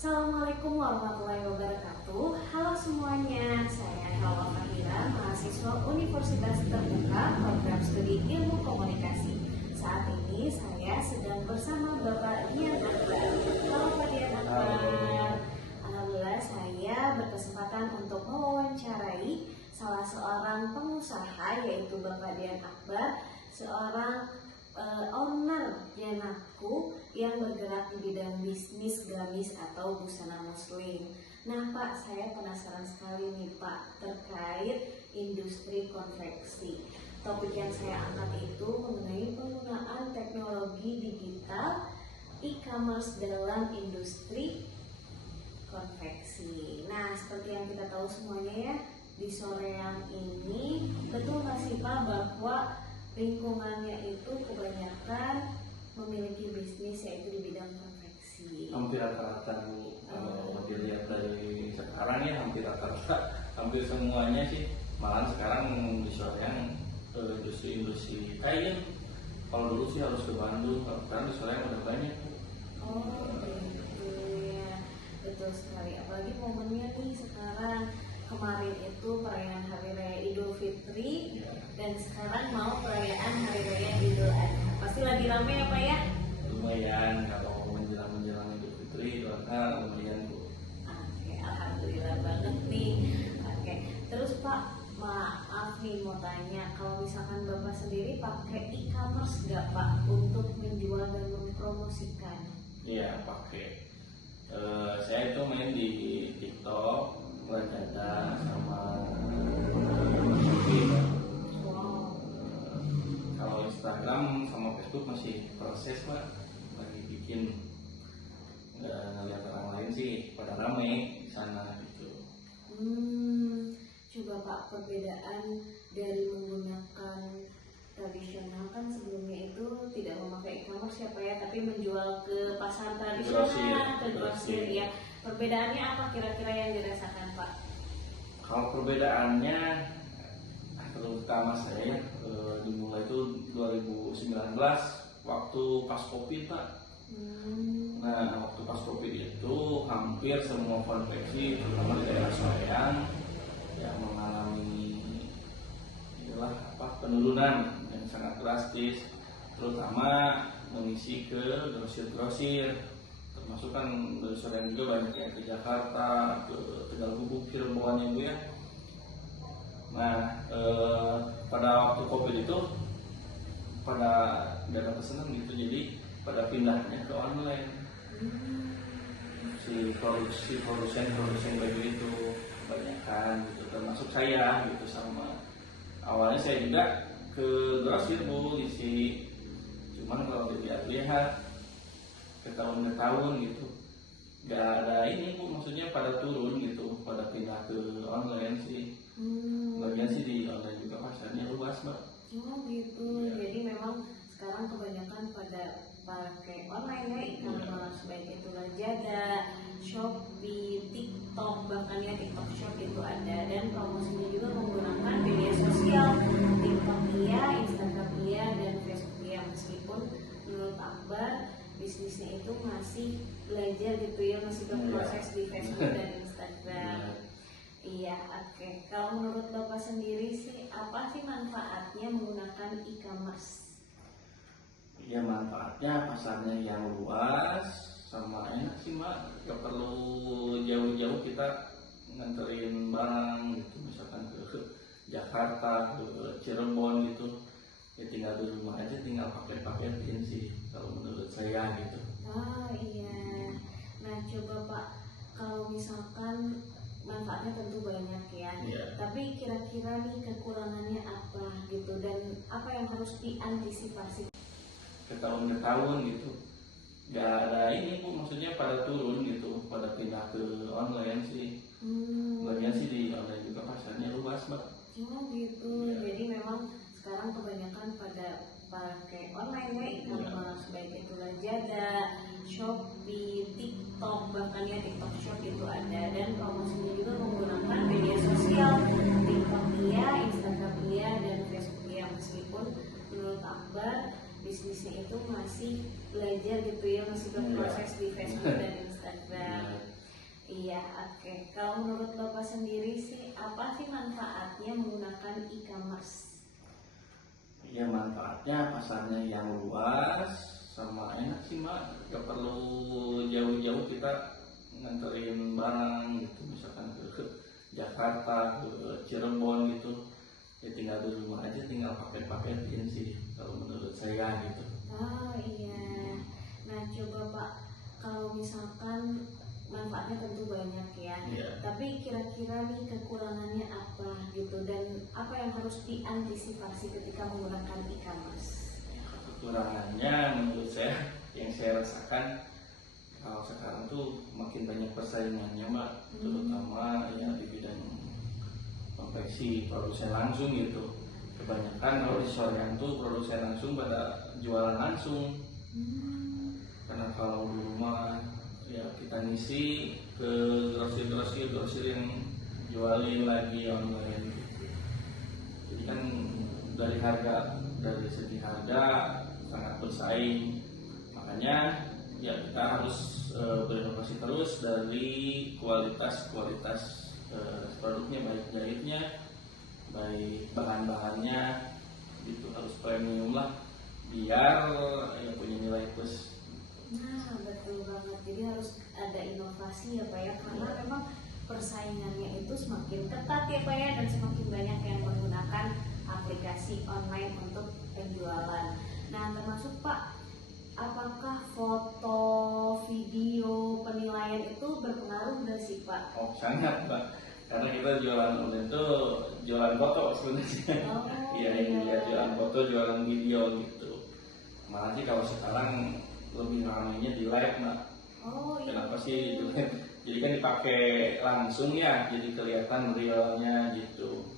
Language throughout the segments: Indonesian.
Assalamualaikum warahmatullahi wabarakatuh. Halo semuanya, saya Hawa Fahira, mahasiswa Universitas Terbuka Program Studi Ilmu Komunikasi. Saat ini saya sedang bersama Bapak Dian Akbar. Halo Pak Dian Akbar. Alhamdulillah saya berkesempatan untuk mewawancarai salah seorang pengusaha, yaitu Bapak Dian Akbar, seorang owner Janaku yang bergerak di bidang bisnis gamis atau busana muslim. Nah Pak, saya penasaran sekali nih Pak terkait industri konveksi. Topik yang saya angkat itu mengenai penggunaan teknologi digital e-commerce dalam industri konveksi. Nah, seperti yang kita tahu semuanya ya, di sore yang ini betul nggak sih Pak bahwa lingkungannya itu kebanyakan memiliki bisnis yaitu di bidang konveksi? Hampir rata-rata Bu, kalau dilihat dari sekarang ya hampir rata-rata, hampir semuanya sih. Malah sekarang di Soreang industri kain. Kalau dulu sih harus ke Bandung, kalau sekarang di Soreang udah banyak. Oh gitu ya, betul sekali. Apalagi momennya nih sekarang, kemarin itu perayaan Hari Raya Idul Fitri dan sekarang mau perayaan Hari Raya Idul Adha. Pasti lagi rame ya Pak ya? Lumayan kalau menjelang Idul Fitri, karena lumayan Bu. Oke, alhamdulillah banget nih. Oke, terus Pak, maaf nih mau tanya, kalau misalkan Bapak sendiri pakai e-commerce nggak Pak untuk menjual dan mempromosikan? Iya pakai. Saya itu main di TikTok, Lazada, sama Shopee. Wow. Kalau Instagram sama Facebook masih proses Pak, lagi bikin. Ngeliat orang lain sih pada rame di sana gitu. Coba Pak, perbedaan dari menggunakan tradisional, kan sebelumnya itu tidak memakai e-commerce ya Pak ya, tapi menjual ke pasar tradisional, ke grosir ya. Perbedaannya apa kira-kira yang dirasakan Pak? Kalau perbedaannya terutama saya dimulai itu 2019 waktu pas Covid Pak. Nah waktu pas Covid itu hampir semua konveksi terutama di daerah Soreang yang mengalami penurunan yang sangat drastis, terutama mengisi ke grosir-grosir. Termasuk kan dari Soreang juga banyak yang ke Jakarta, ke Tegal Gubuk, Cirebon ya Bu ya. Nah pada waktu Covid itu pada dana pesanan gitu, jadi pada pindahnya ke online. Si produsen baju itu kebanyakan gitu, termasuk saya gitu. Sama awalnya saya juga ke grosir Bu isi, cuman kalau dilihat ke tahun ke tahun gitu nggak ada ini Bu, maksudnya pada turun gitu, pada pindah ke online sih. Bagian sih di online juga pasarnya luas Mbak. Oh gitu ya. Jadi memang sekarang kebanyakan pada pakai online ya, e-commerce, baik itu Lazada, Shopee, TikTok, bahkan ya TikTok Shop itu ada, dan promosinya juga menggunakan media sosial, TikTok iya, Instagram iya, dan Facebook iya. Meskipun menurut Akbar bisnisnya itu masih belajar gitu ya, masih berproses di Facebook dan Instagram. Iya, oke. Kalau menurut Bapak sendiri sih, apa sih manfaatnya menggunakan e-commerce? Ya manfaatnya pasarnya yang luas, sama enak sih Mbak. Gak perlu jauh-jauh kita nganterin barang gitu, misalkan ke Jakarta, ke Cirebon gitu. Ya tinggal di rumah aja, tinggal pakai-paketin sih kalau menurut saya gitu. Ah iya. Nah coba Pak, kalau misalkan manfaatnya tentu banyak ya, tapi kira-kira nih kekurangannya apa gitu, dan apa yang harus diantisipasi? Ke tahun gitu nggak ada ini Bu, maksudnya pada turun gitu, pada pindah ke online sih. Bagian sih di online juga pasarnya luas Mbak. Oh gitu ya. Jadi memang sekarang kebanyakan pada pakai online ya, e-commerce, baik itu Lazada, Shopee, TikTok, bahkan ya TikTok Shop itu ada, dan promosinya juga menggunakan media sosial, TikTok iya, Instagram iya, dan Facebook iya. Meskipun menurut Akbar bisnisnya itu masih belajar gitu ya, masih berproses di Facebook dan Instagram. Iya, oke. Kalau menurut Bapak sendiri sih, apa sih manfaatnya menggunakan e-commerce? Ya manfaatnya pasarnya yang luas sama enak sih Mbak, gak perlu jauh-jauh kita nganterin barang gitu, misalkan ke Jakarta, ke Cirebon gitu, ya tinggal di rumah aja, tinggal paket-paketin sih kalau menurut saya gitu. Oh iya. Nah, coba Pak, kalau misalkan manfaatnya tentu banyak ya. Iya. Tapi kira-kira nih kekurangannya apa gitu dan apa yang harus diantisipasi ketika menggunakan e-commerce? Kekurangannya menurut saya yang saya rasakan kalau sekarang tuh makin banyak persaingannya Mbak, terutama ya di bidang konveksi produsen langsung gitu. Kebanyakan kalau di sorean tuh produsen langsung pada jualan langsung, karena kalau di rumah ya kita ngisi ke grosir yang jualin lagi online gitu. Jadi kan dari segi harga sangat bersaing, makanya ya kita harus berinovasi terus dari kualitas produknya, baik jahitnya, baik bahan-bahannya, gitu harus premium lah biar ya punya nilai plus. Nah, betul banget. Jadi harus ada inovasi ya Pak ya, karena memang persaingannya itu semakin ketat ya Pak ya, dan semakin banyak yang menggunakan aplikasi online untuk penjualan. Nah, termasuk Pak, apakah foto, video, penilaian itu berpengaruh nggak sih Pak? Oh sangat Pak, karena kita jualan online itu jualan foto sebenarnya. Oh, Iya ini dia jualan foto, jualan video gitu. Malah sih kalau sekarang lebih ramainya di live Mbak. Oh iya. Kenapa sih di live? Jadi kan dipakai langsung ya, jadi kelihatan realnya gitu.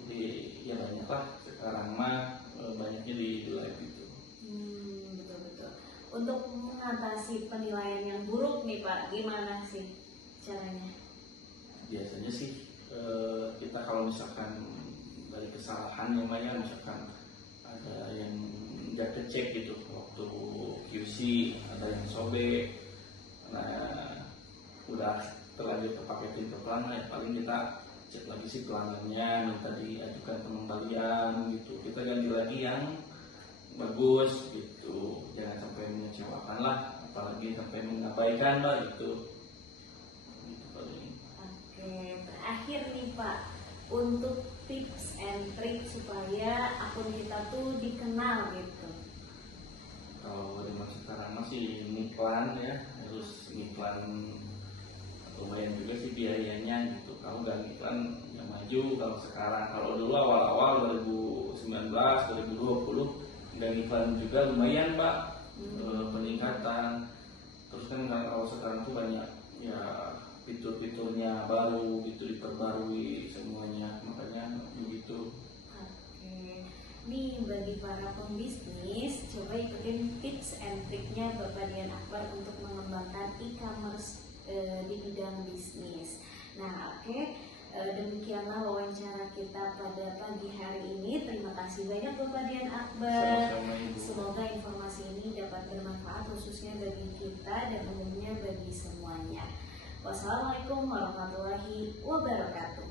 Jadi ya banyak lah sekarang mah banyaknya di live gitu. Betul-betul. Untuk mengatasi penilaian yang buruk nih Pak, gimana sih caranya? Biasanya sih kita kalau misalkan dari kesalahan yang banyak, misalkan ada yang jaket cek gitu waktu QC, ada yang sobek, nah udah terlanjur kepaketin ke pelanggan, ya paling kita cek lagi si pelanggannya, minta diajukan pengembalian gitu, kita ganti lagi yang bagus gitu, jangan sampai mengecewakan lah, apalagi sampai mengabaikan lah gitu. Oke, terakhir nih Pak, untuk tips and trick supaya akun kita tuh dikenal gitu. Kalau zaman sekarang masih ngiklan ya, harus ngiklan, lumayan juga sih biayanya gitu. Kalau nggak ngiklan ya maju. Kalau sekarang, kalau dulu awal-awal 2019, 2020 nggak ngiklan juga lumayan Pak, peningkatan. Terus kan kalau sekarang tuh banyak ya fitur-fiturnya baru gitu, diperbarui semuanya, makanya begitu. Oke, nih bagi para pembisnis, coba ikutin tips and triknya Bapak Dian Akbar untuk mengembangkan e-commerce di bidang bisnis. Nah, oke, demikianlah wawancara kita pada pagi hari ini. Terima kasih banyak Bapak Dian Akbar. Semoga informasi ini dapat bermanfaat khususnya bagi kita dan umumnya bagi semuanya. Wassalamualaikum warahmatullahi wabarakatuh.